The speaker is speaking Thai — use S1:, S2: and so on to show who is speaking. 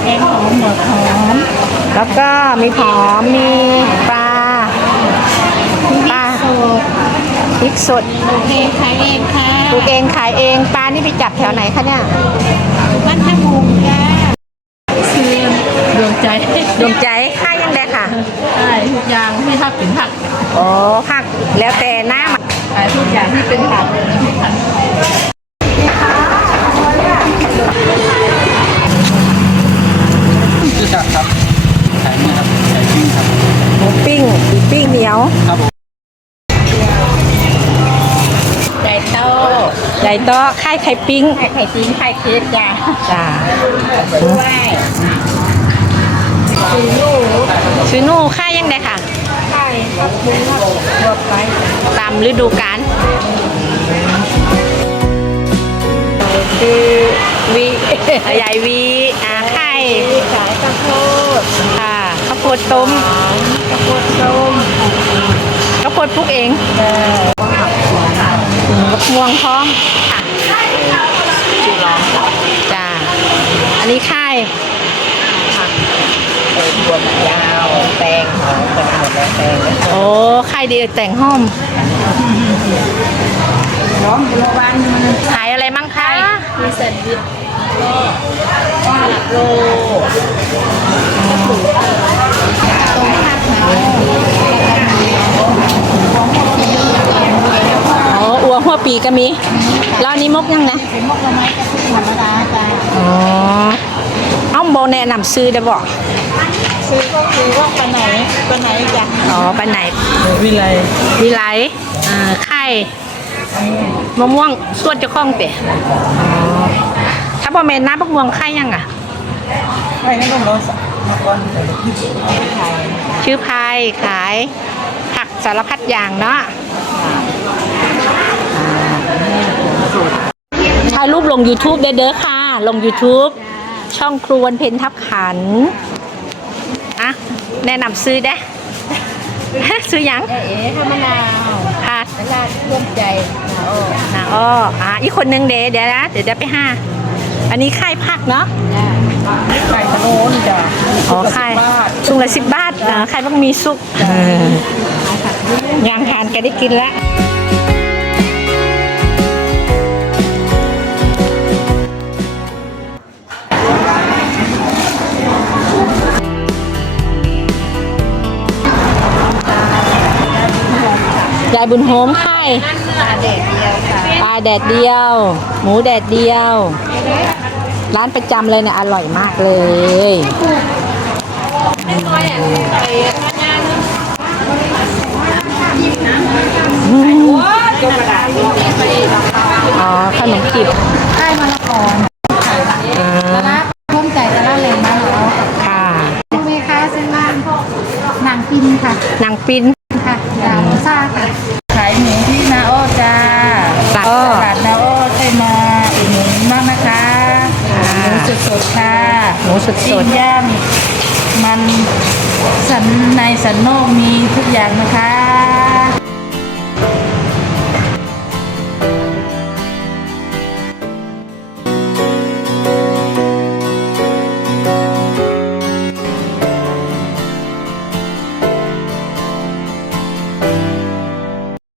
S1: แกงหอมหมดหอม
S2: แล้วก็มีหอมมีปลา
S1: สด
S2: พริกสด
S1: โอเคขายเองค่ะ
S2: ปลูกเองขายเองปลานี่ไปจับแถวไหนคะเนี่ย
S1: บ้านท่ามุงจ้าซื้อดวงใจ
S2: ดวงใจค่ายยังไงค่ะ
S1: ใช่ทุกอย่างที่ถ้าเป็นผัก
S2: โอ้ผักแล้วแต่น้ำ
S1: ขายทุกอย่างที่เป็นผัก
S3: ชื่อจักรครับขายนี่ครับขายปิ้งครับ
S2: หมูปิ้งเหนียว
S3: ครับผม
S1: ไก่โต
S2: ใหญ่โตค่ายไข่ปิ้ง
S1: ไข่ปิ้งไข่เค้กจ้า
S2: จ้า
S1: ด้วย
S2: ซื้อนู่ค่ายยังไงค่ะ
S1: ไข่ผักบุ้งทั่วไป
S2: ตามฤดูกาลคือวีใหญ่วีไข่
S1: ขายข้าวโพด
S2: ค่ะข้าวโพดต้ม
S1: ข้าวโพดต้ม
S2: ข้าวโพดปลูกเองมะม่วงพร้อมค่ะจ้าอันนี้ไข่
S1: บวบยาวแตงหอมเป็นหมดแล้วแตง
S2: โอ้ไข่ดีแต่งห้อม
S1: ร้องโรวัน
S2: ขายอะไรมั่งคะ
S1: มีแซนด์วิชก็หลักโล
S2: อ๋ออัวหัวปีก็มีแล้วอันนี้มกยังนะ
S1: เป็นมกละไม้กระทุกธรรมดาจ้ะ
S2: อ๋อเอ้าโบแนะนำซื้อได้บอก
S1: ซื้อก็คือว่าปลาไหนจ้ะ
S2: อ๋อปลาไหน
S3: วิไล
S2: ไข่มะม่วงสวดจะคล้องเตะถ้าบอเมนน้ำมะม่วงไข่ยังอ่ะ
S3: ไข่นั่นต้องรอมาก่อน
S2: ชื่อพายขายผักสารพัดอย่างเนาะถ่ายรูปลง YouTube เด้อค่ะลง YouTube ช่องครูวันเพ็ญทับขันอ่ะแนะนำซื้อได้ซื้อยัง
S1: เอ๋ข้าวมะนาว
S2: ค่ะ
S1: ตลาดร่วมใจ
S2: นาอ้ออีกคนนึงเดี๋ยวนะเดี๋ยวไป5อันนี้ค่ายผักเนาะ
S1: ไข่พะโล้จ้ะ
S2: อ๋อค่ายชุงละ10 บาทค่ายพักมีสุกยางทานแกได้กินแล้วยายบุญโฮมไข่ปลาแดดเดียวหมูแดดเดียวร้านประจำเลยเนี่ยอร่อยมากเลยอ๋อขนมจีบ
S1: ไข่มะละกอตลาดร่วมใจตลาดแรงมากเนาะ
S2: ค่ะ
S1: เมค้าเส้นล่างหนังปิ้นค่ะ
S2: หนังปิ้น
S1: ค่ะยาวซ่าค่ะขายหมูที่นาโอจ้าตลาดนาโอใช่มาอุดหนุนมากนะคะหมูสดๆค่ะ
S2: หมูสด
S1: ย่างมันสันในสันนอกมีทุกอย่างนะคะ